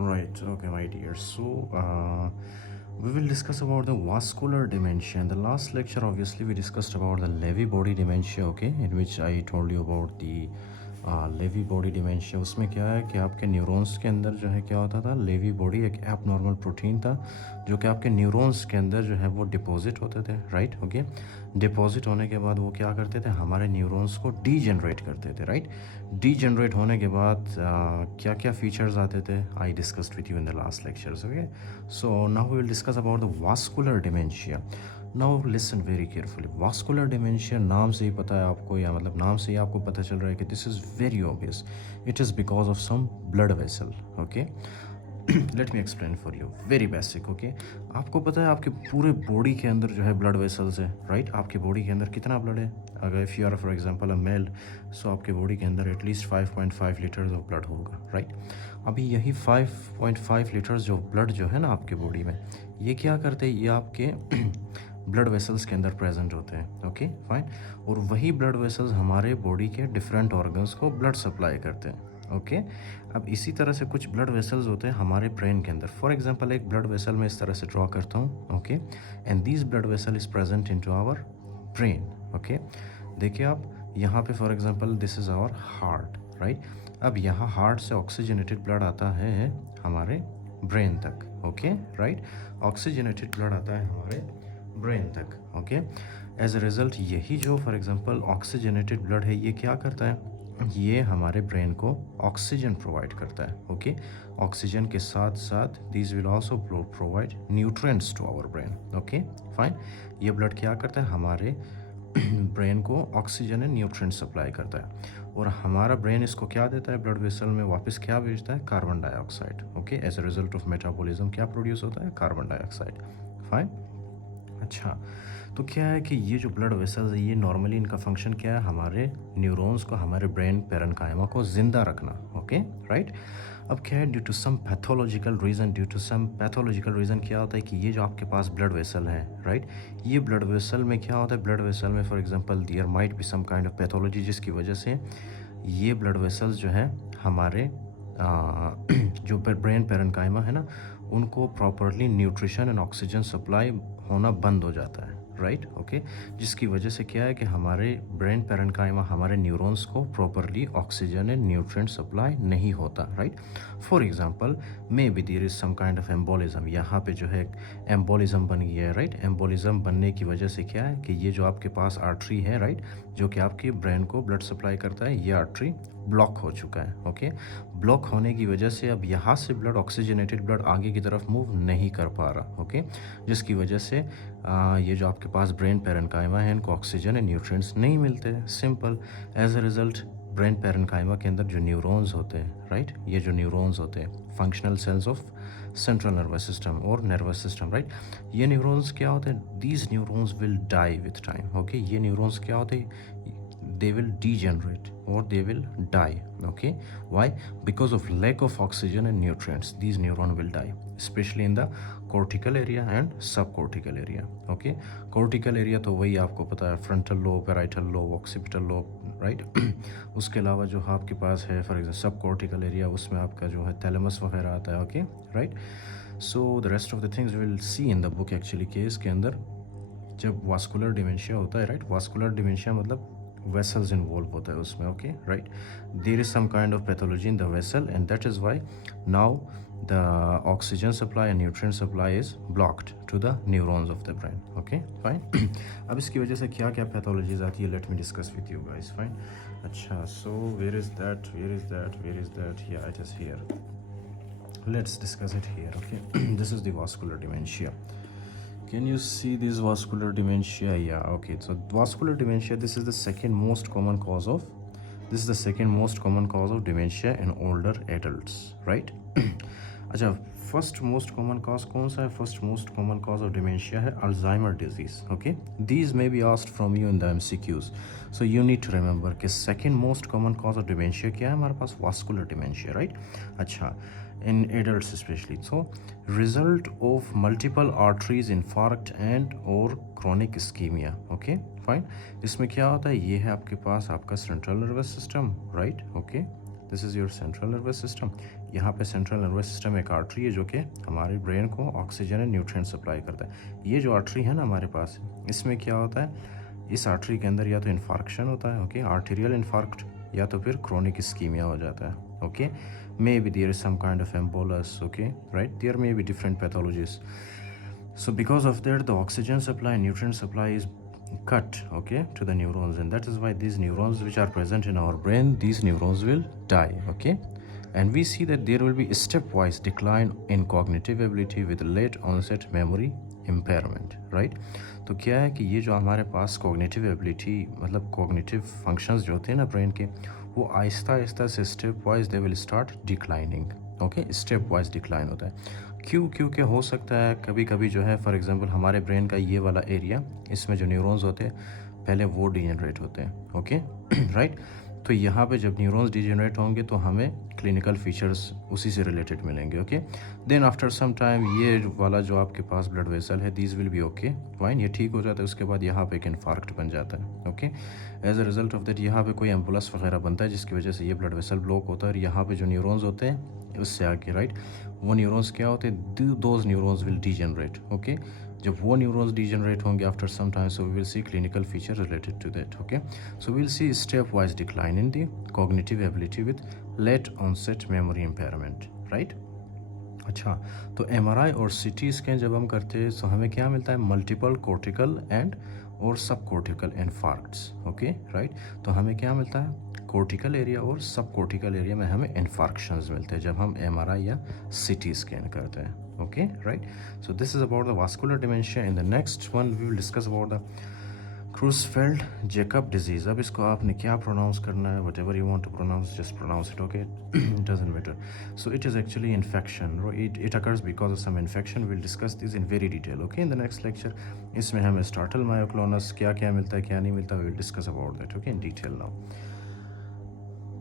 Right, okay, my dear. We will discuss about the vascular dementia. In the last lecture, obviously, we discussed about the Lewy body dementia, okay, in which I told you about the Lewy body dementia. उसमें क्या है कि आपके neurons के अंदर जो है क्या होता था, लेवी बॉडी एक एब नॉर्मल प्रोटीन था जो कि आपके न्यूरॉन्स के अंदर जो है वो डिपॉजिट होते थे, राइट. ओके, डिपॉजिट होने के बाद वो क्या करते थे, हमारे न्यूरॉन्स को डीजनरेट करते थे, राइट. डीजनरेट होने के बाद क्या क्या फीचर्स आते थे, I discussed with you in the last lectures. Okay, so now we will discuss about the vascular dementia. Now listen very carefully. Vascular dementia नाम से ही पता है आपको, या मतलब नाम से ही आपको पता चल रहा है कि this is very obvious. It is because of some blood vessel. Okay, let me explain for you. Very basic. Okay, आपको पता है आपके पूरे बॉडी के अंदर जो है ब्लड वेसल्स है, राइट. आपके बॉडी के अंदर कितना ब्लड है? अगर if you are for example a male, so आपके बॉडी के अंदर एटलीस्ट 5.5 लीटर्स ऑफ ब्लड होगा, राइट. अभी यही 5.5 लीटर्स जो ब्लड जो है ना आपके बॉडी में, ये क्या करते हैं, ये आपके ब्लड वेसल्स के अंदर प्रेजेंट होते हैं. Okay, fine. और वही ब्लड वेसल्स हमारे बॉडी के डिफरेंट ऑर्गन्स को ब्लड सप्लाई करते हैं. ओके, अब इसी तरह से कुछ ब्लड वेसल्स होते हैं हमारे ब्रेन के अंदर. फॉर एग्जांपल एक ब्लड वेसल मैं इस तरह से ड्रॉ करता हूँ. Okay, and this blood vessel is present into our brain. Okay, देखिए आप यहाँ पे for example this is our heart, right. अब यहाँ हार्ट से ऑक्सीजनेटेड ब्लड आता है हमारे ब्रेन तक. Okay, right. ऑक्सीजनेटेड ब्लड आता है हमारे ब्रेन तक. ओके, एज अ रिज़ल्ट यही जो फॉर एग्जांपल ऑक्सीजनेटेड ब्लड है, ये क्या करता है, ये हमारे ब्रेन को ऑक्सीजन प्रोवाइड करता है. ओके, ऑक्सीजन के साथ साथ this will also provide nutrients to our brain. Okay, fine. ये ब्लड क्या करता है, हमारे ब्रेन को ऑक्सीजन एंड न्यूट्रिएंट सप्लाई करता है, और हमारा ब्रेन इसको क्या देता है, ब्लड वेसल में वापस क्या भेजता है, carbon dioxide. Okay, as a result of metabolism क्या प्रोड्यूस होता है, कार्बन डाइऑक्साइड. फाइन. अच्छा, तो क्या है कि ये जो ब्लड वेसल्स है, ये नॉर्मली इनका फंक्शन क्या है, हमारे न्यूरॉन्स को, हमारे ब्रेन पेरेन्काइमा को ज़िंदा रखना. Okay, right. अब क्या है, due to some pathological reason क्या होता है कि ये जो आपके पास ब्लड वेसल है, राइट, ये ब्लड वेसल में क्या होता है, ब्लड वेसल में for example there might be some kind of pathology जिसकी वजह से ये ब्लड वेसल्स जो है हमारे जो ब्रेन पेरेन्काइमा है ना, उनको properly nutrition and oxygen supply होना बंद हो जाता है, राइट. ओके, जिसकी वजह से क्या है कि हमारे ब्रेन पेरेन्काइमा, हमारे न्यूरॉन्स को properly oxygen and nutrient supply नहीं होता, right. For example maybe there is some kind of embolism. यहाँ पे जो है एम्बोलिज्म बन गया है, राइट. एम्बोलिज्म बनने की वजह से क्या है कि ये जो आपके पास आर्टरी है, राइट, जो कि आपके ब्रेन को ब्लड सप्लाई करता है, ये आर्टरी ब्लॉक हो चुका है. ओके, ब्लॉक होने की वजह से अब यहाँ से ब्लड, ऑक्सीजनेटेड ब्लड आगे की तरफ मूव नहीं कर पा रहा. ओके, जिसकी वजह से ये जो आपके पास ब्रेन पेरेन्काइमा है, इनको ऑक्सीजन एंड न्यूट्रिएंट्स नहीं मिलते. Simple. As a result brain parenchyma के अंदर जो न्यूरॉन्स होते हैं, राइट, ये जो न्यूरॉन्स होते हैं, functional cells of central nervous system और नर्वस सिस्टम, राइट, ये न्यूरॉन्स क्या होते हैं, these neurons will die with time. Okay, ये न्यूरॉन्स क्या होते हैं, they will degenerate or they will die. Okay, why? Because of lack of oxygen and nutrients, these neurons will die, especially in the cortical area and subcortical area. Okay, cortical area तो वही आपको पता है, frontal lobe, parietal lobe, occipital lobe, right. उसके अलावा जो आपके पास है for example subcortical area, उसमें आपका जो है थैलेमस वगैरह आता है. Okay, right. So the rest of the things will see in the book actually. Case के अंदर जब वास्कुलर डिमेंशिया होता है, राइट, वास्कुलर डिमेंशिया मतलब वेसल्स इन्वॉल्व होता है उसमें. Okay, right. There is some kind of pathology in the vessel and that is why now the oxygen supply and nutrient supply is blocked to the neurons of the brain. Okay, fine. अब इसकी वजह से क्या क्या pathologies आती है, let me discuss with you guys. Fine. अच्छा, so where is that, या it is here. Let's discuss it here. Okay, this is the vascular dementia. Can you see this vascular dementia? Yeah, okay. So vascular dementia, this is the second most common cause of dementia in older adults, right? अच्छा, first most common cause कौन सा है? First most common cause of dementia है Alzheimer disease. Okay, these may be asked from you in the MCQs, so you need to remember कि second most common cause of dementia क्या है हमारे पास? Vascular dementia, right. अच्छा, in adults especially. So result of multiple arteries infarct and or chronic ischemia. Okay, fine. इसमें क्या होता है, ये है आपके पास आपका central nervous system, right. Okay, this is your central nervous system. यहाँ पे सेंट्रल नर्वस सिस्टम एक आर्टरी है जो कि हमारे ब्रेन को ऑक्सीजन एंड न्यूट्रिएंट सप्लाई करता है। ये जो आर्टरी है ना हमारे पास, इसमें क्या होता है, इस आर्टरी के अंदर या तो इन्फार्क्शन होता है, ओके, आर्टेरियल इन्फार्क्ट, या तो फिर क्रोनिक इस्कीमिया हो जाता है, okay, maybe there is some kind of embolus, okay, right, there may be different pathologies. So because of that, the oxygen supply and nutrient supply is cut, okay, to the neurons, and that is why these neurons which are present in our brain, these neurons will die, okay. And we see that there will be a stepwise decline in cognitive ability with late onset memory impairment, right. तो क्या है कि ये जो हमारे पास cognitive ability, मतलब cognitive functions जो होते हैं ना ब्रेन के, वो आहिस्ता आहिस्ता से step wise they will start declining, okay, step wise decline होता है। क्योंकि हो सकता है कभी कभी जो है, फॉर एग्जांपल हमारे ब्रेन का ये वाला एरिया, इसमें जो न्यूरॉन्स होते हैं पहले वो डिजेनरेट होते हैं, ओके, राइट। तो यहाँ पे जब न्यूरॉन्स डिजेनरेट होंगे तो हमें क्लिनिकल फीचर्स उसी से रिलेटेड मिलेंगे, okay. Then after some time ये वाला जो आपके पास ब्लड वेसल है, these will be okay fine, ये ठीक हो जाता है। उसके बाद यहाँ पे एक इन्फार्क्ट बन जाता है, okay. As a result of that यहाँ पे कोई एम्बुलस वगैरह बनता है जिसकी वजह से ये ब्लड वेसल ब्लॉक होता है, और यहाँ पे जो न्यूरॉन्स होते हैं उससे आगे, राइट, वो न्यूरॉन्स क्या होते हैं, those neurons will degenerate, okay. जब वो न्यूरॉन्स डिजेनरेट होंगे after some time, so we will see clinical feature related to that, okay. So we will see stepwise decline in the cognitive ability with late onset memory impairment, right. अच्छा, तो MRI और CT scan जब हम करते हैं तो हमें क्या मिलता है, मल्टीपल कोर्टिकल एंड और सब कोर्टिकल इन्फार्क्ट्स, ओके, राइट। तो हमें क्या मिलता है, कोर्टिकल एरिया और सब कोर्टिकल एरिया में हमें इन्फार्क्शंस मिलते हैं जब हम एमआरआई या सीटी स्कैन करते हैं, okay, right. So this is about the vascular dementia. In the next one we will discuss about the Creutzfeldt Jakob disease. अब इसको आपने क्या प्रोनाउंस करना है, whatever you want to pronounce, just pronounce it, okay, it doesn't matter. So it is actually infection, it occurs because of some infection. We'll discuss this in very detail, okay, in the next lecture. इसमें हमें startle myoclonus क्या क्या मिलता है क्या नहीं मिलता, we will discuss about that, okay, in detail now.